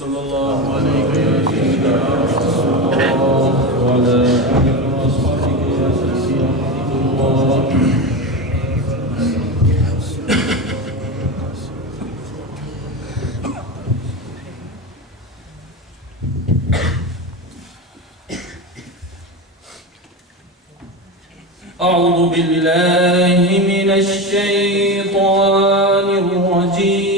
صلى الله عليه وسلم وعلى آله وصحبه يا سيدي يا حبيب الله. أعوذ بالله من الشيطان الرجيم.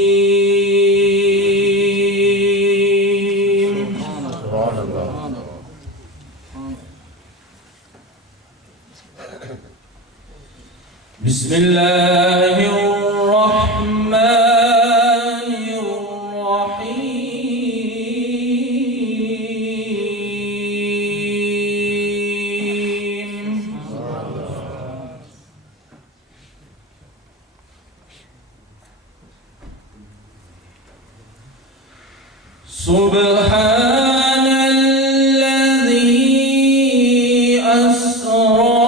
بسم الله الرحمن الرحيم. سبحان الذي أسرى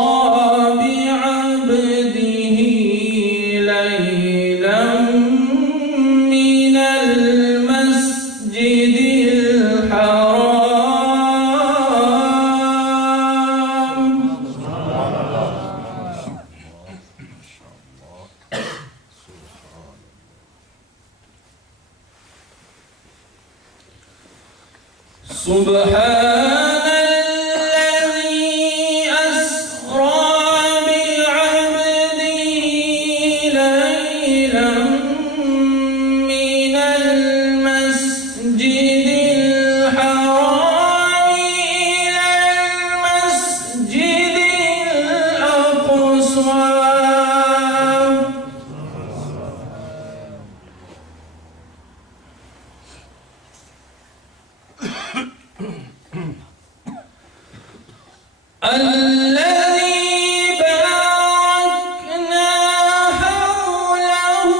بعبده ليلا من المسجد الحرام سبحان الذي أسرى بعبده ليلا من المسجد الحرام إلى المسجد الأقصى الذي باركنا حوله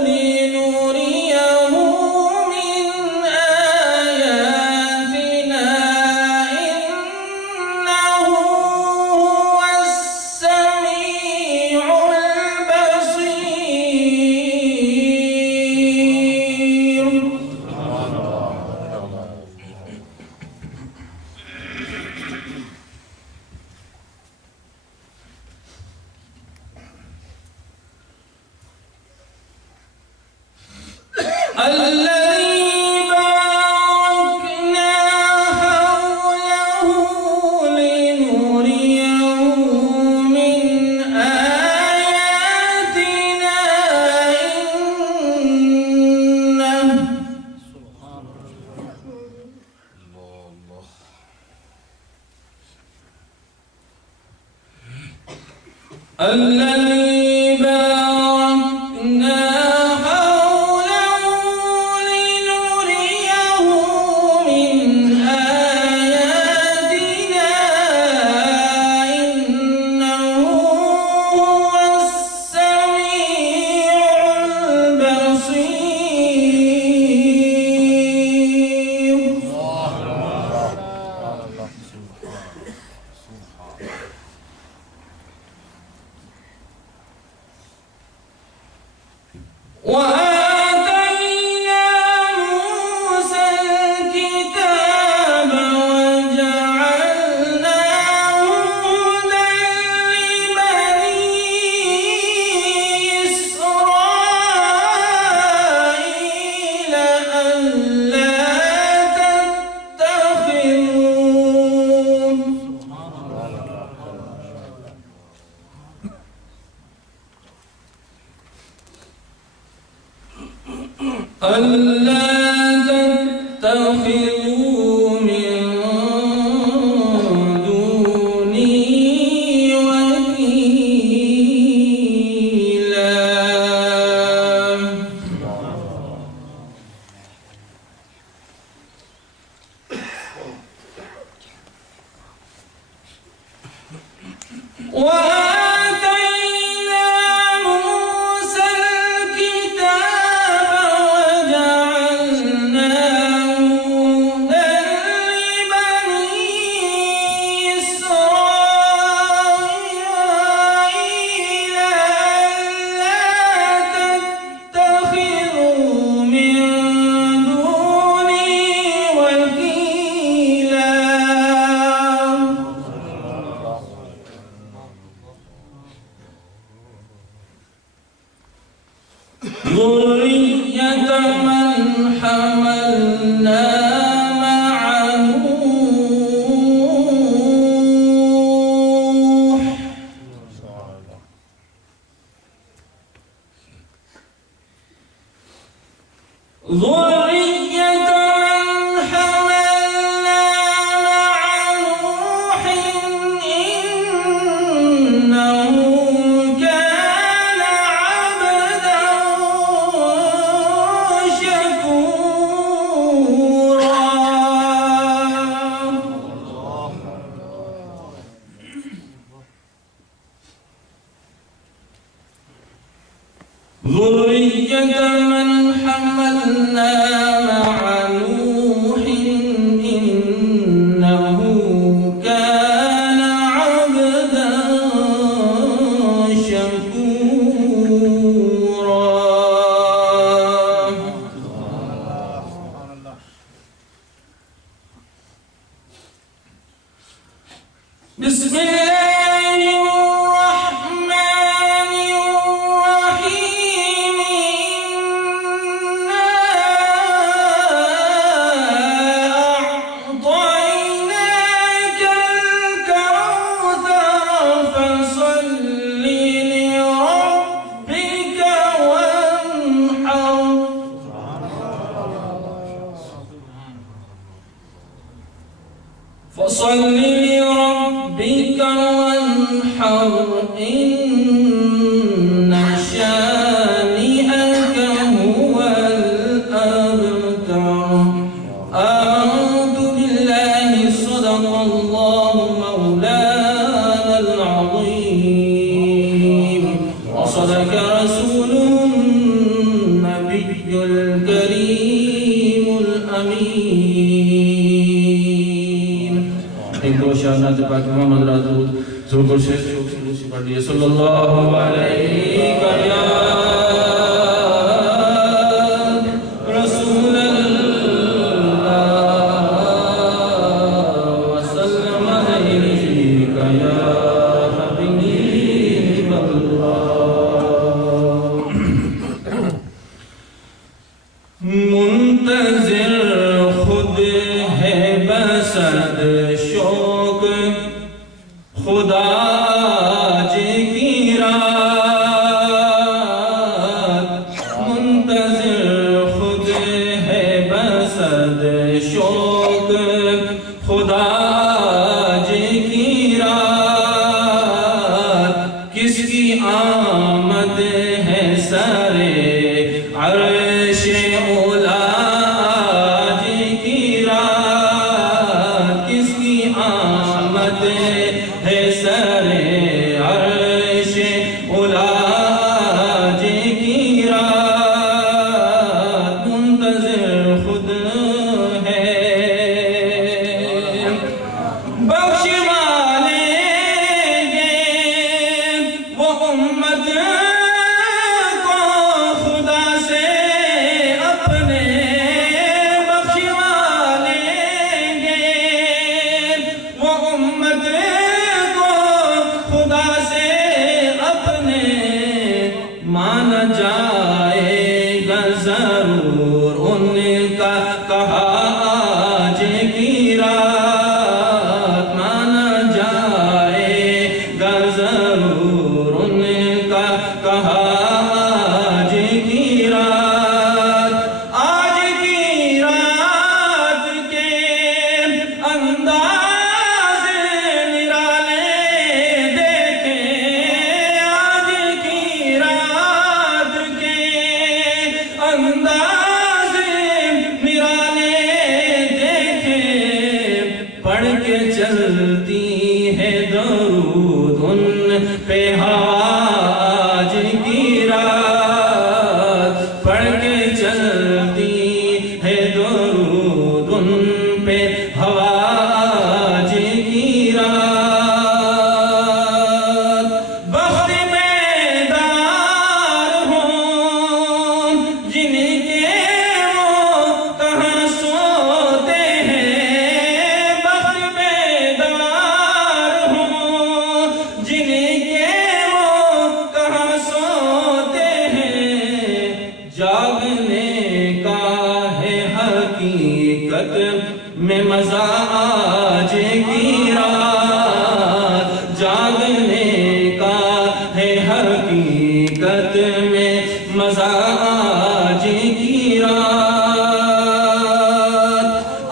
لنريه من آياتنا إنه هو السميع البصير. الذي باركنا حوله لنريه من آياتنا إنه الذي باركنا حوله لنريه من آياتنا إنه هو السميع البصير. وآتينا موسى الكتاب وجعلناه هدى لبني إسرائيل ألا تتخذوا ألا تتخذوا من دوني وكيلا. وآتينا موسى الكتاب وجعلناه هدى لبني إسرائيل ألا تتخذوا من دوني وكيلا ذرية من حملنا مع نوح ذرية من حملنا مع نوح إنه كان عبدا ذرية من حملنا مع نوح إنه كان عبدا شكورا بسم الله الرحمن الرحيم إنا أعطيناك الكوثر فصل لربك وانحر فصل لربك وانحر إن شانئك هو الأبتر آمنت بالله صدق الله مولانا العظيم وصدق رسوله النبي الكريم الأمين ایک دو شاہنات پاک محمد رازود زور سے شکر پڑھ لیے صلی اللہ علیہ رسول اللہ وسلم علیہ یا حبیب اللہ منتظر خود ہے بسد شوق خدا آج کی رات منتظر خود ہے بسد شوق خدا آج کی رات کس کی آمد ہے سارے عرش اولا آج کی رات کس کی آمد ہے سارے عرش اولا آج کی رات منتظر خود ہے بخش والیں گے وہ امت کو خدا سے اپنے بخش والیں گے وہ امت کو خدا سے اپنے مانا جائے گا ضرور ان کا کہا آج کی رات مانا جائے گا ضرور ان کا کہا آج کی رات کے انداز نرالے دیکھیں آج کی رات کے انداز نرالے دیکھیں پڑھ کے چلتی ہے درود ان پہ حواج کی رات پڑھ کے چلتی ہے درود ان پہ حواج کی رات بخت بیدار ہوں جن کے وہ کہاں سوتے ہیں بخت بیدار ہوں جن کے وہ کہاں سوتے ہیں جاگنے کا ہے حقیقت میں مزہ آج کی رات جاگنے کا ہے حقیقت میں مزہ آج کی رات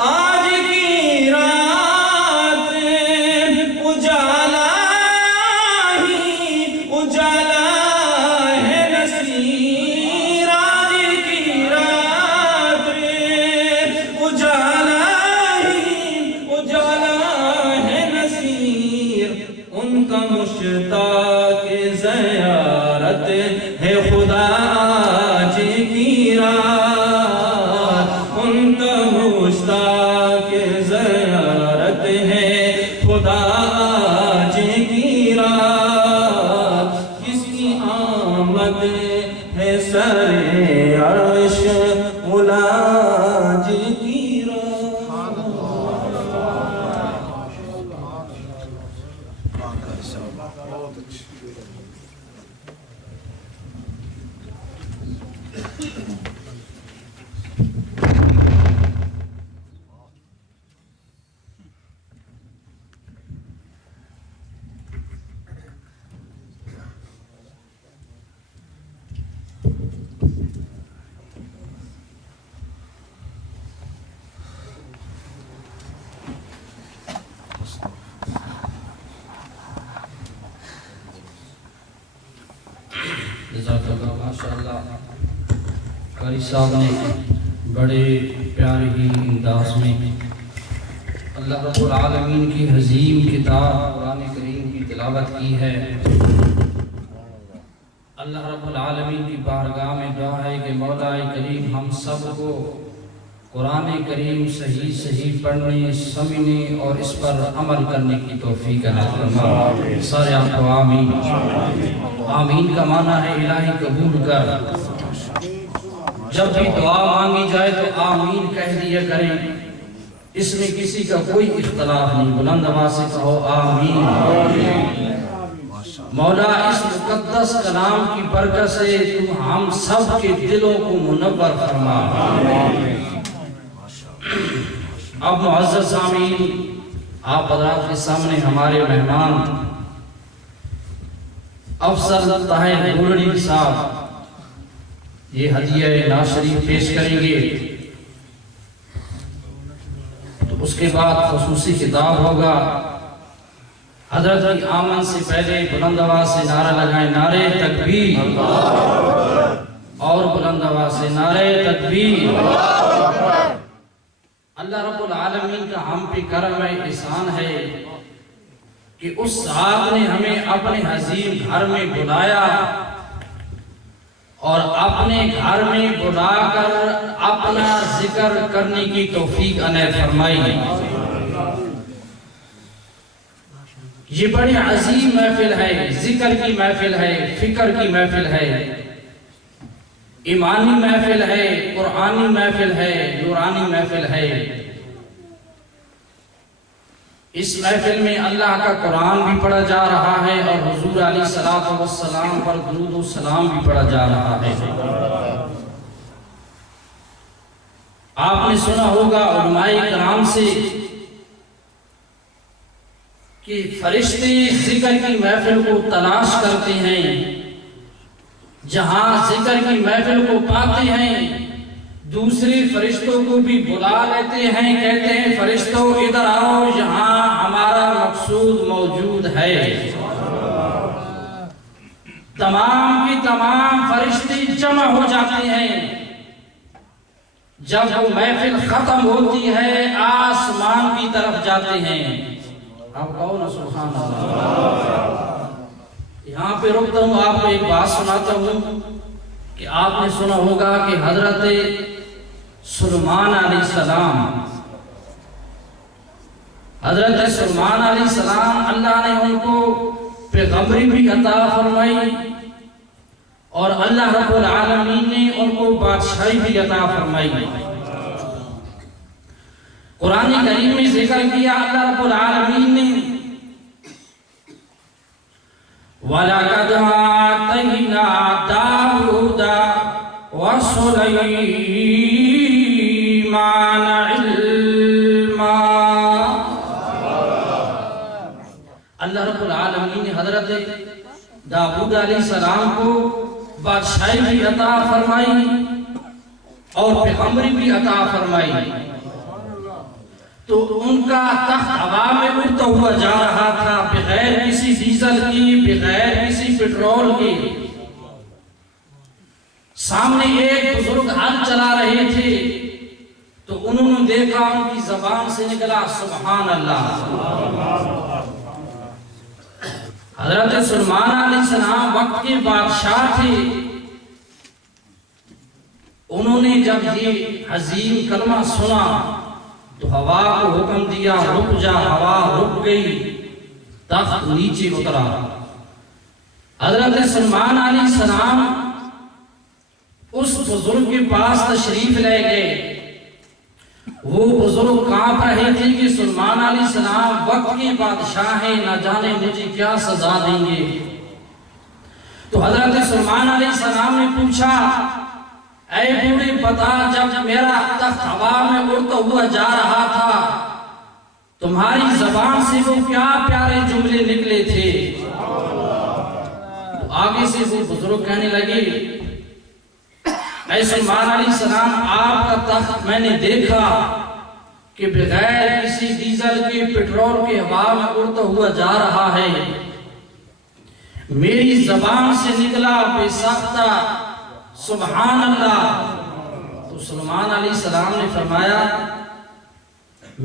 آج کی رات اجالا ہی اجالا ہے نصیر آج کی رات اجالا اجالا ہے نصیر ان کا مشتاق زیارت ہے خدا آج کی رات ان کا مشتاق زیارت ہے خدا آج کی رات کس کی آمد ہے سر عرش مولا آج کی رات جزاک اللہ ماشاءاللہ قاری صاحب نے بڑے پیارے ہی انداز میں اللہ رب العالمین کی عظیم کتاب قرآن کریم کی تلاوت کی ہے اللہ رب العالمین کی بارگاہ میں دعا ہے کہ مولا کریم ہم سب کو قرآن کریم صحیح پڑھنے سمجھنے اور اس پر عمل کرنے کی توفیق عطا فرما سارے آپ کو آمین آمین کا معنی ہے الہی قبول کر جب بھی دعا مانگی جائے تو آمین کہہ دیا کریں اس میں کسی کا کوئی اختلاف نہیں بلند آواز سے کہو آمین مولا اس مقدس کلام کی برکت سے تم ہم سب کے دلوں کو منور فرما اب معزز سامعین آپ حضرات کے سامنے ہمارے مہمان افسر طاہر گولڑی صاحب یہ ہدیہ ناشریف پیش کریں گے تو اس کے بعد خصوصی خطاب ہوگا حضرت کی آمن سے پہلے بلند آواز سے نعرہ لگائیں نعرہ تکبیر اور بلند آواز سے نعرہ تکبیر اللہ رب العالمین کا ہم پہ کرم احسان ہے کہ اس ذات نے ہمیں اپنے عظیم گھر میں بلایا اور اپنے گھر میں بلا کر اپنا ذکر کرنے کی توفیق عنایت فرمائی یہ بڑی عظیم محفل ہے ذکر کی محفل ہے فکر کی محفل ہے ایمانی محفل ہے قرآنی محفل ہے نورانی محفل ہے اس محفل میں اللہ کا قرآن بھی پڑھا جا رہا ہے اور حضور علیہ السلام پر درود و سلام بھی پڑھا جا رہا ہے آپ نے سنا ہوگا علماء کرام سے کہ فرشتے ذکر کی محفل کو تلاش کرتے ہیں جہاں ذکر کی محفل کو پاتے ہیں دوسرے فرشتوں کو بھی بلا لیتے ہیں کہتے ہیں فرشتوں ادھر آؤ یہاں ہمارا مقصود موجود ہے تمام کی تمام فرشتے جمع ہو جاتے ہیں جب وہ محفل ختم ہوتی ہے آسمان کی طرف جاتے ہیں اب کہو نا سبحان اللہ یہاں پہ رکتا ہوں، آپ کو ایک بات سناتا ہوں کہ آپ نے سنا ہوگا کہ حضرت سلیمان علیہ السلام، حضرت سلیمان علیہ السلام اللہ نے ان کو پیغمبری بھی عطا فرمائی اور اللہ رب العالمین نے ان کو بادشاہی بھی عطا فرمائی۔ قرآن کریم میں ذکر کیا اللہ رب العالمین نے وَلَقَدْ آتَيْنَا دَاوُودَ وَسُلَيْمَانَ عِلْمًا۔ اللہ رب العالمین نے حضرت داؤد علیہ السلام کو بادشاہی بھی عطا فرمائی اور پیغمبری بھی عطا فرمائی، تو ان کا تخت ہوا میں اڑتا ہوا جا رہا تھا بغیر کسی ڈیزل کی، بغیر کسی پیٹرول کی۔ سامنے ایک بزرگ ہل چلا رہے تھے تو انہوں نے دیکھا، ان کی زبان سے نکلا سبحان اللہ۔ حضرت سلیمان علیہ السلام وقت کے بادشاہ تھے، انہوں نے جب یہ عظیم کلمہ سنا تو ہوا کو حکم دیا رک جا، ہوا رک گئی، تخت نیچے اترا۔ حضرت سلیمان علیہ السلام اس بزرگ کے پاس تشریف لے گئے۔ وہ بزرگ کانپ رہے تھے کہ سلیمان علیہ السلام وقت کے بادشاہ ہیں، نہ جانے مجھے کیا سزا دیں گے۔ تو حضرت سلیمان علیہ السلام نے پوچھا، اے بوڑھے بتا، جب میرا تخت ہوا میں اڑتا ہوا جا رہا تھا تمہاری زبان سے وہ کیا پیارے جملے نکلے تھے؟ تو آگے سے وہ بزرگ کہنے لگے، اے سلیمان علیہ السلام، آپ کا تخت میں نے دیکھا کہ بغیر کسی ڈیزل کے، پیٹرول کے ہوا میں اڑتا ہوا جا رہا ہے۔ میری زبان سے نکلا بے ساختہ سبحان اللہ۔ تو سلیمان علیہ السلام نے فرمایا،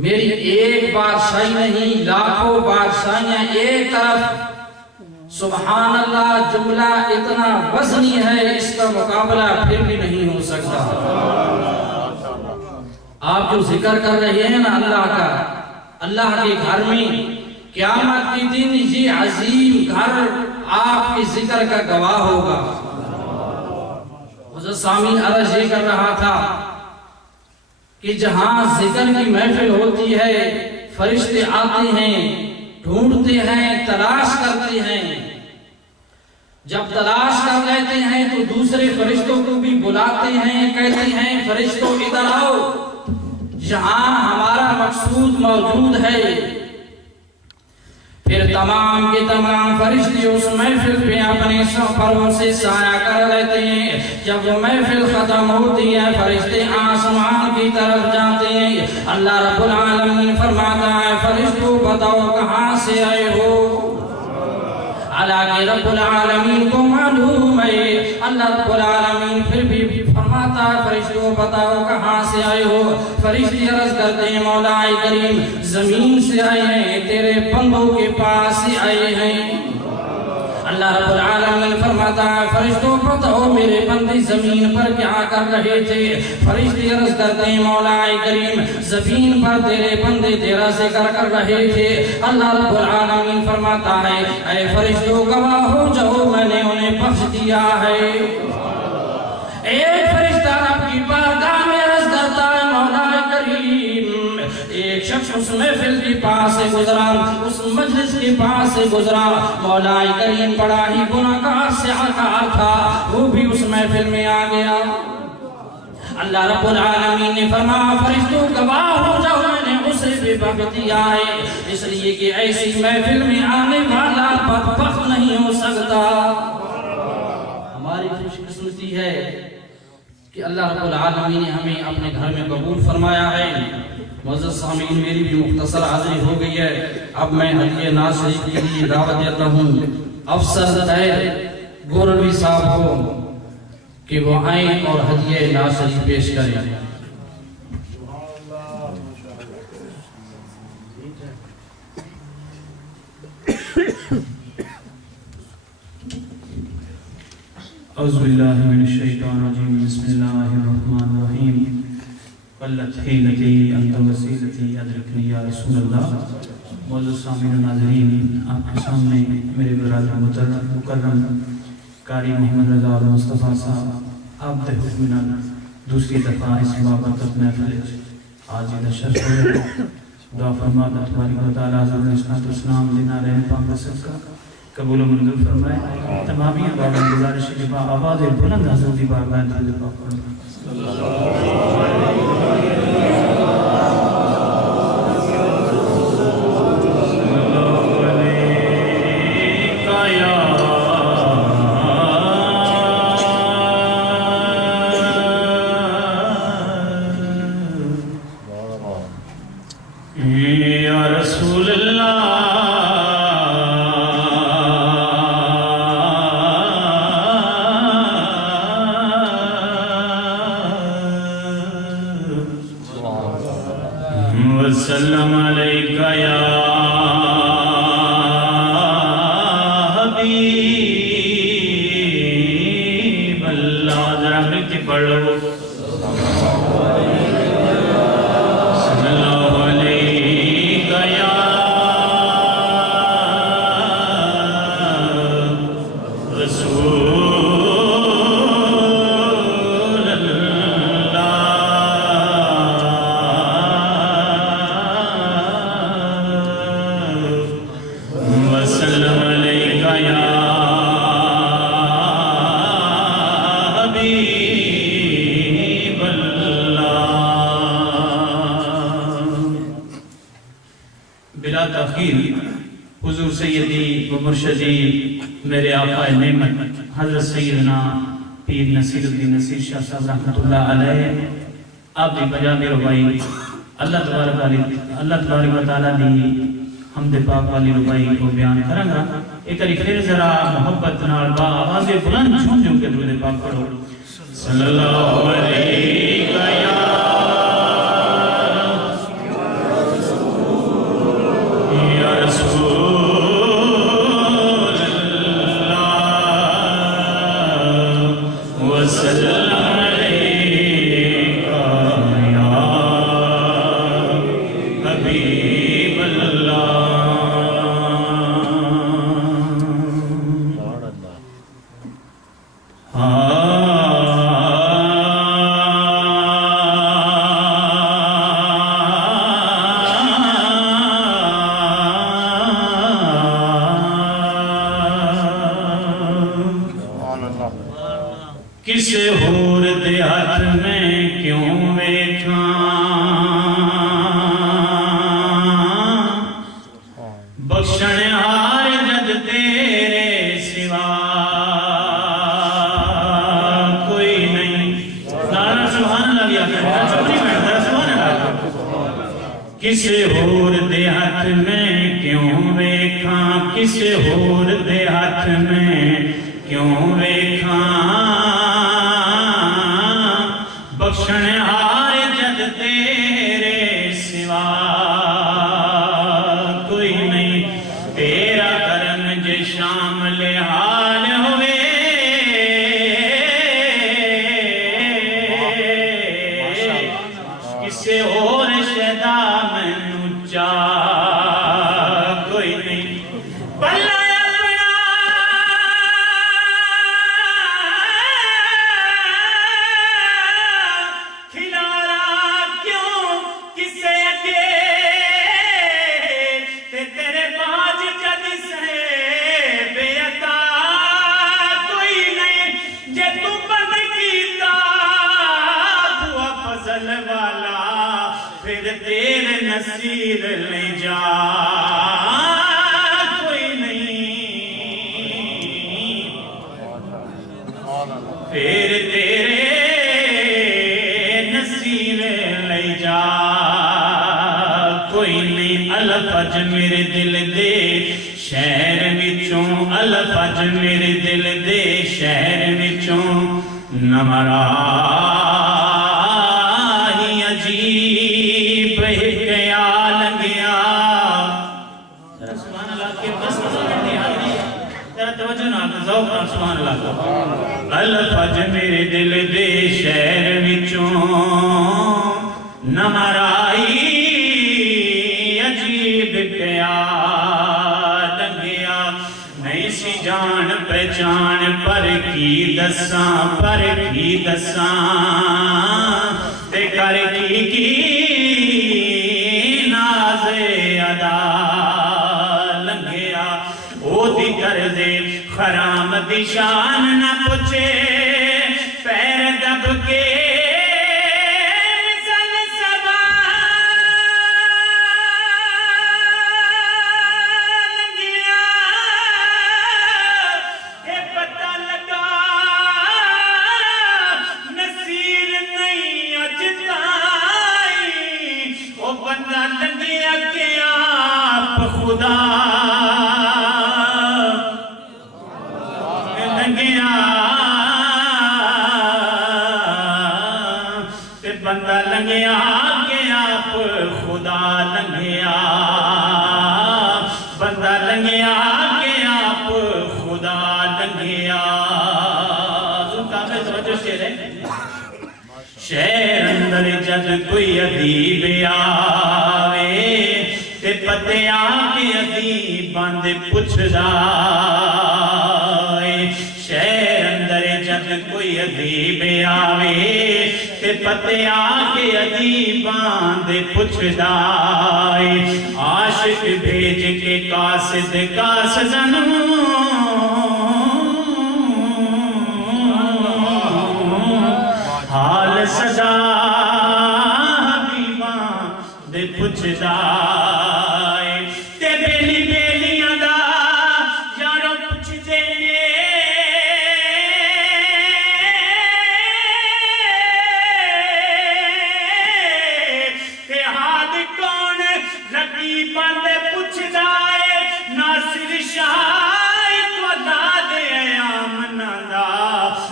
میری ایک بادشاہی نہیں، لاکھوں بادشاہیاں ایک طرف، سبحان اللہ جملہ اتنا وزنی ہے، اس کا مقابلہ پھر بھی نہیں ہو سکتا۔ آپ جو ذکر کر رہے ہیں نا اللہ کا، اللہ کے گھر میں قیامت کے دن یہ عظیم گھر آپ کے ذکر کا گواہ ہوگا۔ حضرت سامعین عرض یہ کر رہا تھا کہ جہاں ذکر کی محفل ہوتی ہے، فرشتے آتے ہیں، ڈھونڈتے ہیں، تلاش کرتے ہیں۔ جب تلاش کر لیتے ہیں تو دوسرے فرشتوں کو بھی بلاتے ہیں، کہتے ہیں فرشتوں ادھر آؤ، جہاں ہمارا مقصود موجود ہے۔ پھر تمام کے تمام فرشتے اس محفل پہ اپنے پروں سے سایہ کر لیتے ہیں۔ جب وہ محفل ختم ہوتی ہے، فرشتے آسمان کی طرف جاتے ہیں۔ اللہ رب العالمین فرماتا ہے، فرشتوں بتاؤ کہاں سے آئے ہو؟ حالانکہ رب العالمین کو معلوم ہے۔ اللہ رب العالمین پھر بھی فرماتا ہے، فرشتوں بتاؤ کہاں سے آئے ہو؟ فرشتے عرض کرتے ہیں، مولا کریم زمین سے آئے ہیں، تیرے بندوں کے پاس سے آئے ہیں۔ اللہ رب العالمین فرماتا ہے، فرشتوں بتاؤ میرے بندے زمین پر کیا کر رہے تھے؟ فرشتے عرض کرتے ہیں، مولا کریم زمین پر تیرے بندے تیرا ذکر کر رہے تھے۔ اللہ رب العالمین فرماتا ہے، اے فرشتوں گواہ ہو جاؤ، میں نے انہیں بخش دیا ہے۔ ایک فرشتہ رب کی بارگاہ میں عرض کرتا ہے، مولا کریم ایک شخص اس محفل کے پاس سے گزرا، اس مجلس کے پاس سے گزرا، مولا کریم بڑا ہی گناہگار سے آکار تھا، وہ بھی اس محفل میں آ گیا۔ اللہ رب العالمین نے فرمایا، فرشتوں گواہ ہو جاؤ، میں نے اسے بھی بخش دیا ہے، اس لیے کہ ایسی محفل میں آنے والا بدبخت نہیں ہو سکتا۔ ہماری خوش قسمتی ہے کہ اللہ رب العالمین نے ہمیں اپنے گھر میں قبول فرمایا ہے۔ معزز سامعین، میری بھی مختصر حاضری ہو گئی ہے، اب میں ہدیہ ناز شریف کے لیے دعوت دیتا ہوں افسر طاہر گورلوی صاحب کو کہ وہ آئیں اور ہدیہ ناز شریف پیش کریں۔ اعوذ باللہ من الشیطان الرجیم بسم اللہ الرحمن الرحیم قلت حیلتی انت وسیلتی ادرکنی یا رسول اللہ. معزز سامعین و ناظرین، آپ کے سامنے میرے برادر مکرم قاری محمد رضا المصطفیٰ صاحب آپ دے حکمنان دوسری دفعہ اس بابت اپنے فلج آج شرف ہوئے. دعا فرماتا تبارک و تعالیٰ حضور علیہ السلام دینا رحم پاک صدقہ قبول و منظور فرمائے. تمامی بابا گزارش کے بعد آواز بلند حضور دی بارگاہ درود پاک فرمائے. وسلم علیک یا حبیب اللہ. ذرا مل کے پڑھ لو. صلی اللہ علیک یا رسول بلا تاخیر. حضور سیدی و مرشدی میرے آقا نعمت حضرت سیدنا پیر نصیر الدین نصیر شاہ صاحب رحمۃ اللہ علیہ آپ دی پنجابی ربائی اللہ تبارک و تعالیٰ دی حمد پاک والی ربائی کو بیان کروں گا. ایک بار پھر ذرا محبت نال با آواز بلند جھوم جھوم کے درود پاک پڑھو. صلی اللہ علیہ یا کسے ہور دے ہاتھ میں کیوں ویکھاں بخشن ہار جد تیرے سوا کوئی نہیں. نعرہ سبحان اللہ لیا کرتا چپنی بیٹھتا سبحان اللہ. کسے ہور دے ہاتھ میں کیوں ویکھاں کسے ہور دے ہاتھ میں کیوں ویکھاں بخشن ہار جد تیرے سوا کوئی نہیں. تیرا کرم جے شامل حال ہوئے کسے اور شہدہ میں نچا کوئی نہیں. بلہ پھر تیرے نصیر لے جا کوئی نہیں. پھر تیرے نصیر لے جا کوئی نہیں. الفج میرے دل دے شہر وچوں الفج میرے دل دے شہر وچوں نمرا عجیب گیا لنگیا. سبحان اللہ کے بس ذرا توجہ نہ ذوق نال سبحان اللہ. الفج میرے دل دے شہر وچوں نمر آئی عجیب پیار لگیا نہیں سی جان پہچان پر کی دساں تے کر کی ناز ادا لگیا او دی کرزے خرام دی شان نہ پوچھے پیر دب کے خدا لنگیا تے بندہ لنگیا کہ آپ خدا لنگیا بندہ لنگیا کہ آپ خدا لنگیا. شہر اندر جد کوئی ادیب آوے تے پتے آکے ادیباں دے پچھدا اے. شہر اندر جد کوئی ادیب آوے تے پتے آکے ادیباں دے پچھدا اے. عاشق بھیج کے قاصد قاصدن حال سدا حبیباں دے پچھدا تے بیلی بیلیاں دا یارو پچھ دینے تے حال کون رقیباں دے پچھدا ناصر شاہ کو داد آمنہ دا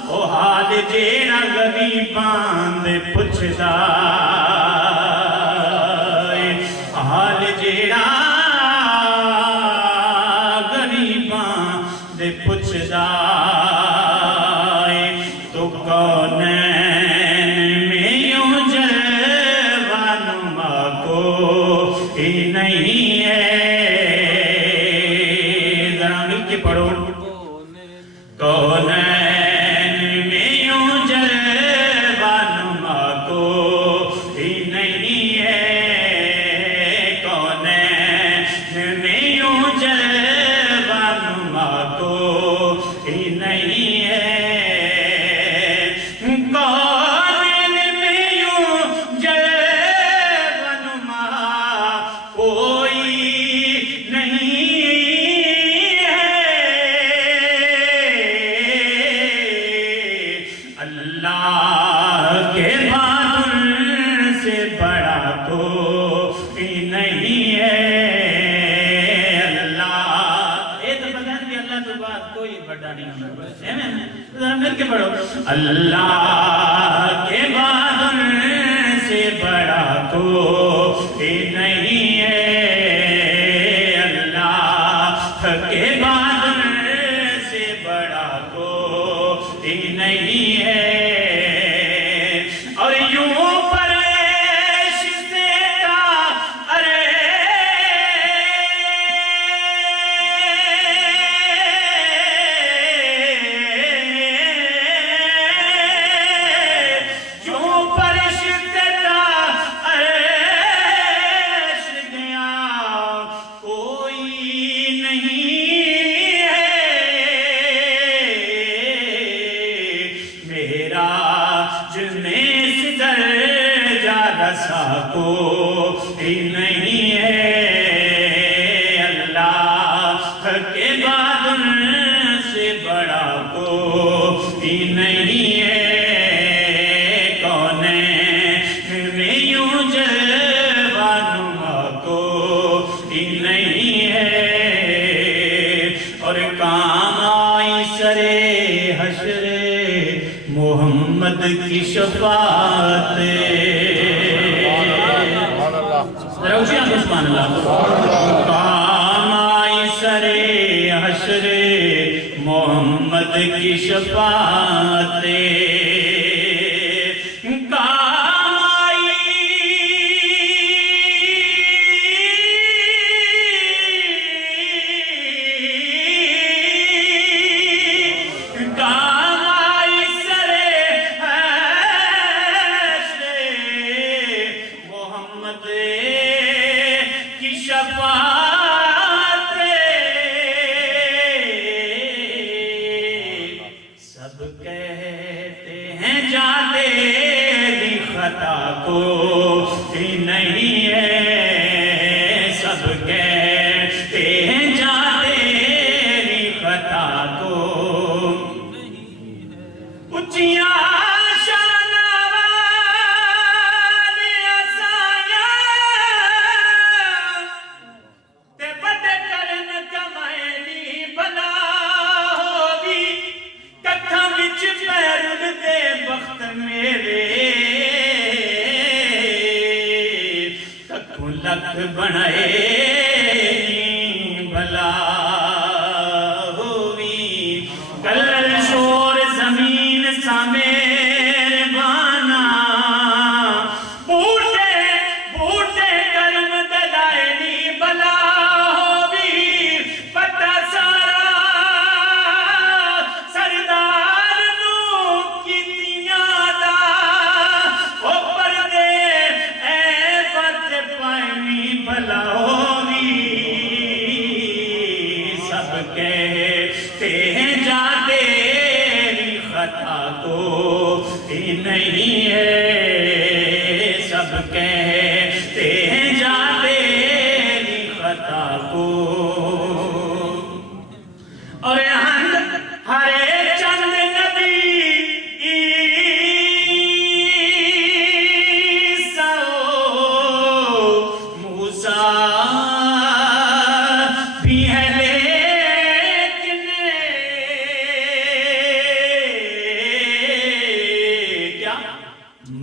او حال جیڑا غریباں دے پچھدا حال جیڑا غریباں دے پچھدا تو کونین میں یوں جلوہ نما کو ہی نہیں ہے. ذرا مل کے پڑھو. کونین اللہ کے بعد ان سے بڑا کوئی نہیں ہے. اللہ کے بعد ان سے بڑا کوئی نہیں ہے. اور یوں فرش سے کا ارے کوئی نہیں ہے. اللہ کے بعد ان سے بڑا کوئی نہیں ہے. کونین میں یوں جلوہ نما کوئی نہیں ہے. اور کام آئی سرے حشر محمد کی شفاعت. سبحان اللہ. کام آئی سرے حشر کی شفاعت بنائے بلا ہوئی کلر شور زمین سا میرے بانا بوٹے بوٹے کرم دلائنی بلا ہوئی پتہ سارا سردار نو کی تیادا او پردے اے بت پائنی بلا ہوئی سب کہتے ہیں جا تیری خطا تو ہی نہیں ہے سب کہتے ہیں جا تیری خطا کو اور ہرے چند نبی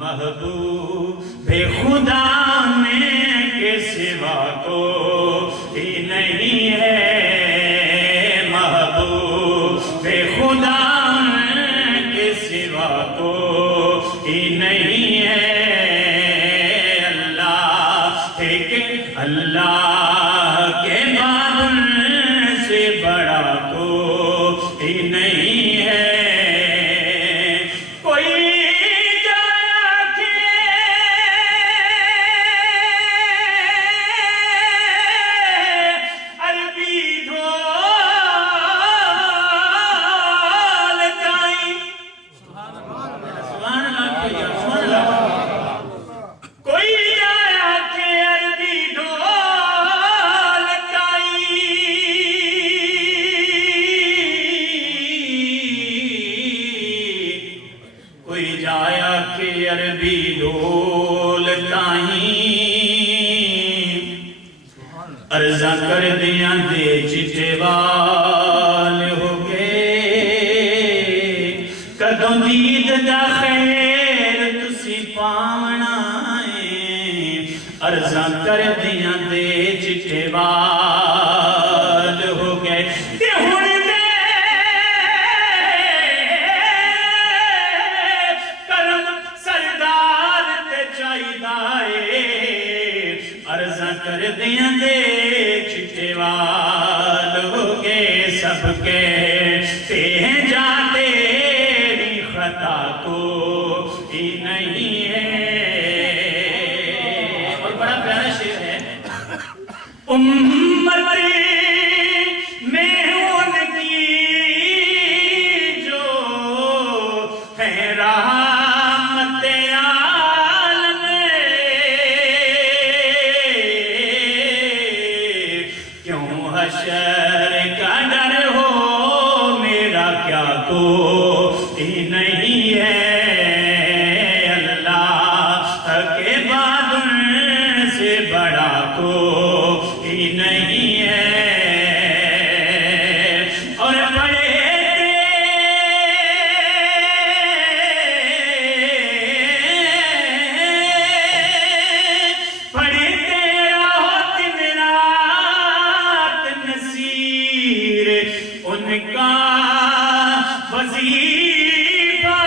محبوب خدا میں کے سوا کو ہی نہیں ہے محبوب خدا میں کے سوا کو ہی نہیں ہے اللہ کے بعد ان سے بڑا کو ہی نہیں ہے عربی ڈھول تائیں عرضہ کر دیاں دے چٹے وال ہو گئے کدوں دید دا خیر تسی پاونا ہے عرضہ کر دیاں دے چٹے وال ہو گئے کر دیاں دے چٹے وال ہو گئے سب کہتے ہیں جا تیری خطا کو ہی نہیں ہے اور بڑا پیارا شعر ہے امتی میں ان کی جو ہے رحمت عالم حشر کا ڈر ہو میرا کیا کو ہی نہیں ہے اللہ کے بعد ان سے بڑا کو ہی نہیں ہے اور ان کا وظیفہ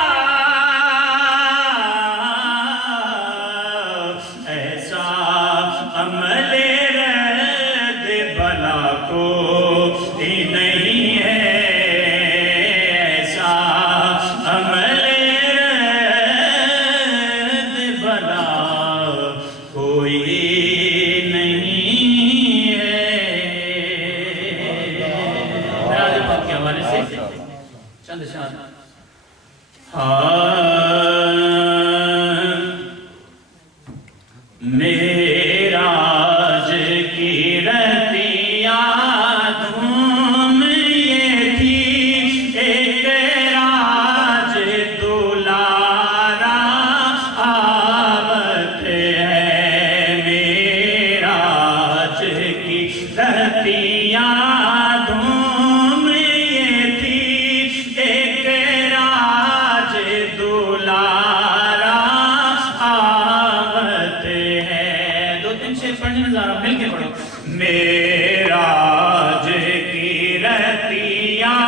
ایسا عمل رد بلا کو ہی نہیں ہے ایسا عمل رد بلا کوئی نہیں ہے راز پاک کے حوالے سے چند اشعار معراج کی رتیاں دھوم یہ تھی ایک راج دلارا آوت ہے معراج کی رتیاں دھوم یہ تھی ایک راج دلارا آوت ہے دو تین شعر پڑھنے میں ذرا مل کے پڑھو معراج کی رتیاں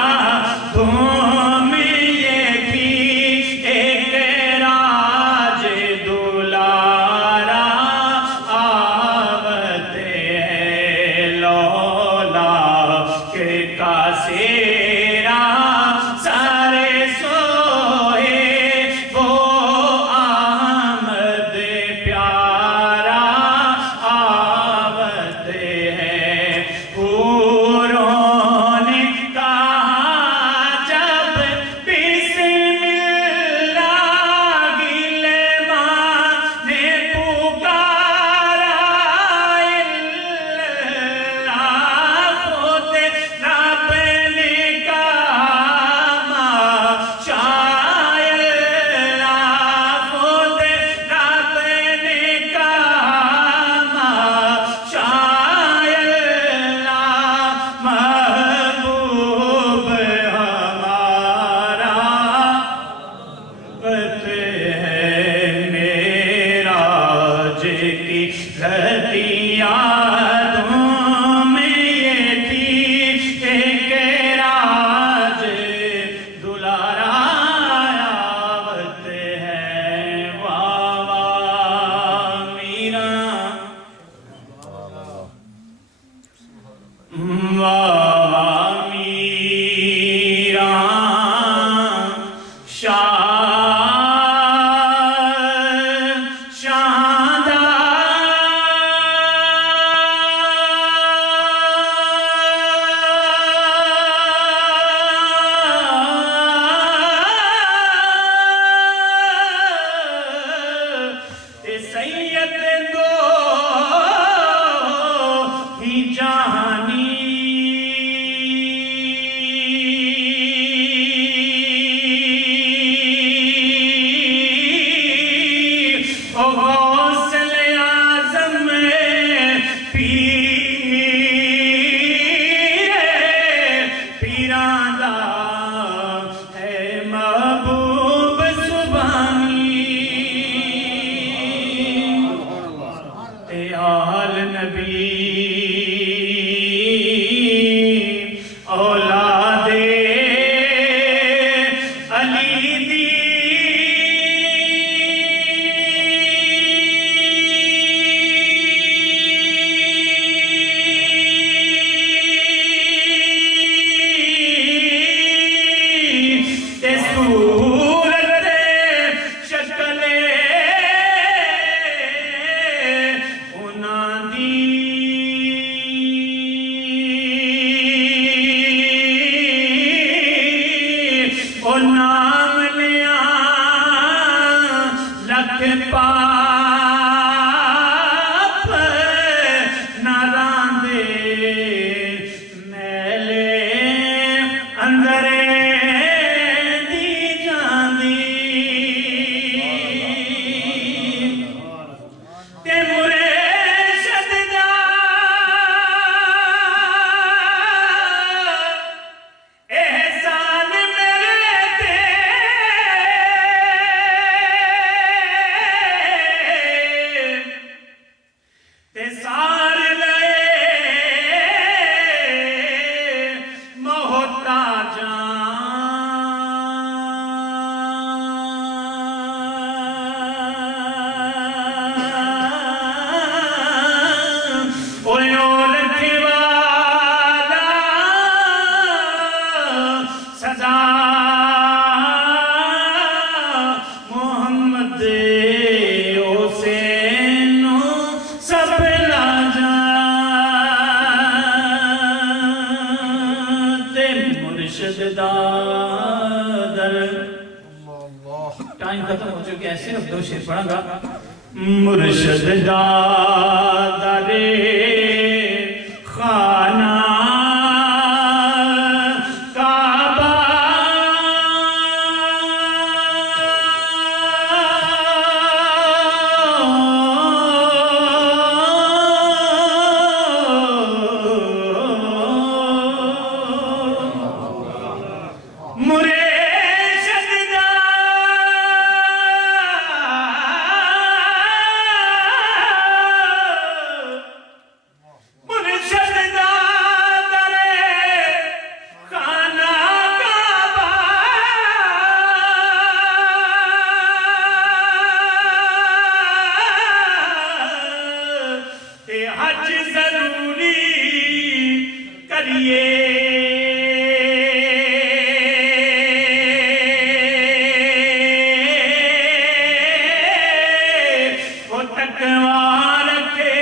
دھوم یہ تھی ایک راج دلارا آوت ہے لولا کہ کاسیرا سارے سوئے وہ آمد پیارا آوت ہے حوروں نے کہا جب بسم اللہ گلمان نے پکارا اللہ خود رب نے کہا ماشاء اللہ خود رب نے کہا ماشاء اللہ محبوب ہمارا وقت ہے معراج کی رتیاں دھوم یہ تھی ایک راج دلارا آوت ہے واہ واہ میرا واہ میرا سید دو ہی جہانی او غوث اعظم پیر پیراں دا ہے محبوب زبانی اے آل نبی اولاد علی دی تے صورت شکل انہاں دی او نام لیا لکھ پاپ ناراں دے میلے اندرے دی جاندی تے مرشد دا احسان میرے تے مرشد دادر ٹائم ختم ہو چکے ہیں صرف 2 شعر پڑھا گا مرشد دادر خانہ حج ضروری کریے وہ تقوی رکھے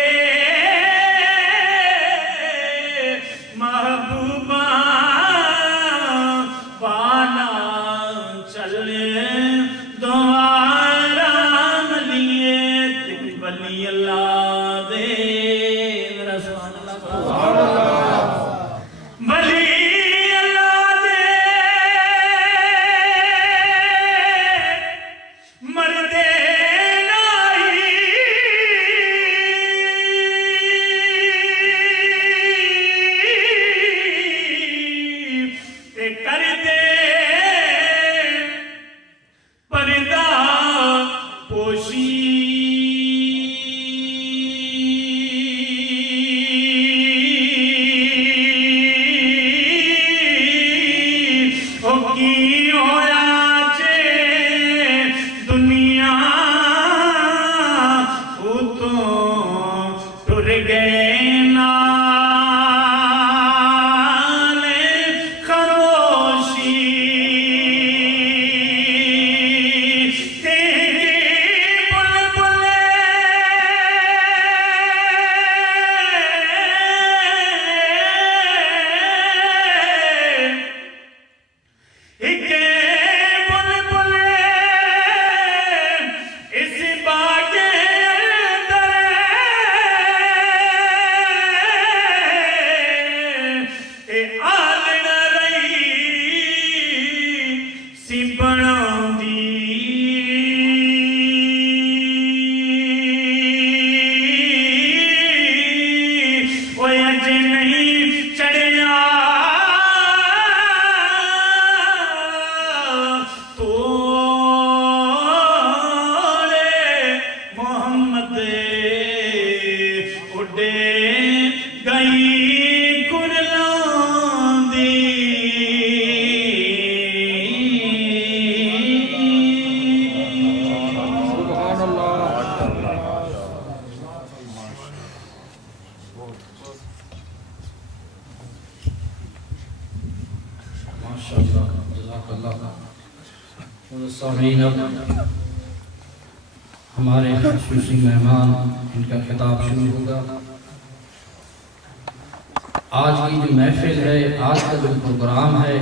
محبوبہ بالا چلے دوارا ملیے ولی اللہ دے ہمارے خصوصی مہمان ان کا خطاب شروع ہوگا. آج کی جو محفل ہے، آج کا جو پروگرام ہے،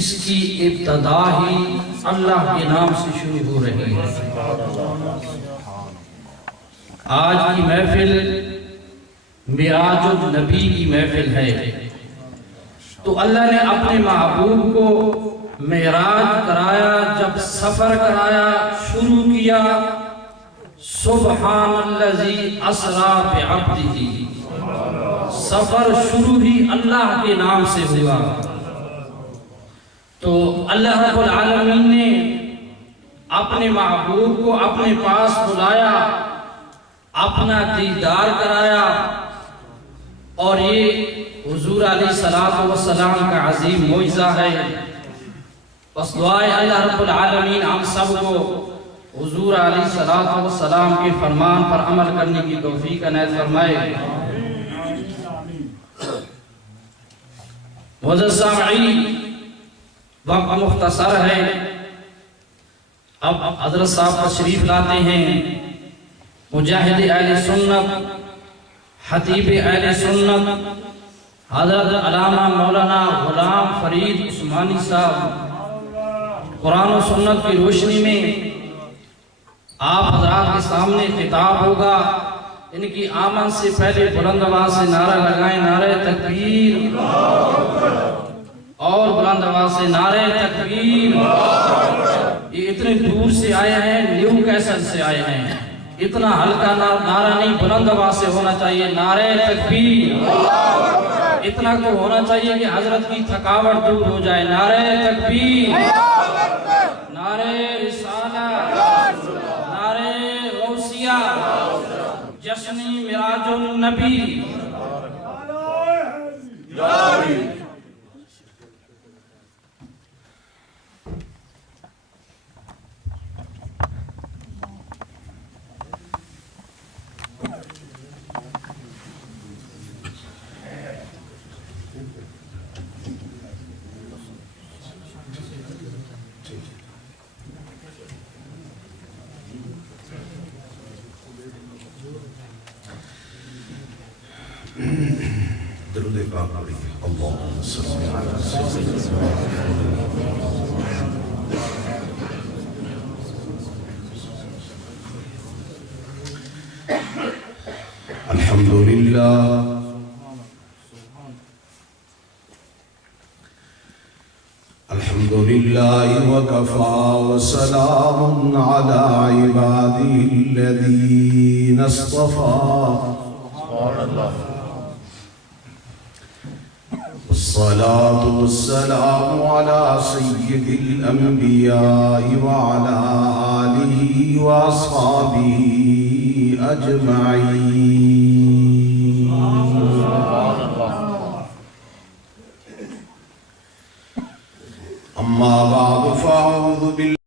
اس کی ابتدا ہی اللہ کے نام سے شروع ہو رہی ہے. آج کی محفل معراج النبی کی محفل ہے. تو اللہ نے اپنے محبوب کو معراج کرایا، جب سفر کرایا، شروع کیا سبحان الذی اسری بعبدہ. سفر شروع ہی اللہ کے نام سے ہوا. تو اللہ رب العالمین نے اپنے محبوب کو اپنے پاس بلایا، اپنا دیدار کرایا، اور یہ حضور علیہ السلام کا عظیم معجزہ ہے. بس دعائے اللہ رب العالمین ہم سب کو حضور علیہ السلام کے فرمان پر عمل کرنے کی توفیق عنایت فرمائے. معزز سامعین، وقت مختصر ہے. اب حضرت صاحب تشریف لاتے ہیں، مجاہد اہل سنت، خطیب اہل سنت، حضرت علامہ مولانا غلام فرید عثمانی صاحب قرآن و سنت کی روشنی میں آپ حضرات کے سامنے خطاب ہوگا. ان کی آمد سے پہلے بلند آواز سے نعرہ لگائیں نعرہ تکبیر، اور بلند آواز سے نعرہ تکبیر. یہ اتنے دور سے آئے ہیں، نیو کیسل سے آئے ہیں، اتنا ہلکا نعرہ نہیں، بلند آواز سے ہونا چاہیے نعرہ تکبیر. اتنا کو ہونا چاہیے کہ حضرت کی تھکاوٹ دور ہو جائے. نعرہ تکبیر، نعرہ رسالت، نعرہ غوثیہ، جشن معراج النبی. درود پاک پڑھیے. اللہم صلی علی سیدنا الحمدللہ الحمدللہ وکفا وسلام علی عبادہ الذین اصطفى. الصلاة والسلام على سيد الأنبياء وعلى آله وأصحابه أجمعين. أما بعد فأعوذ بالله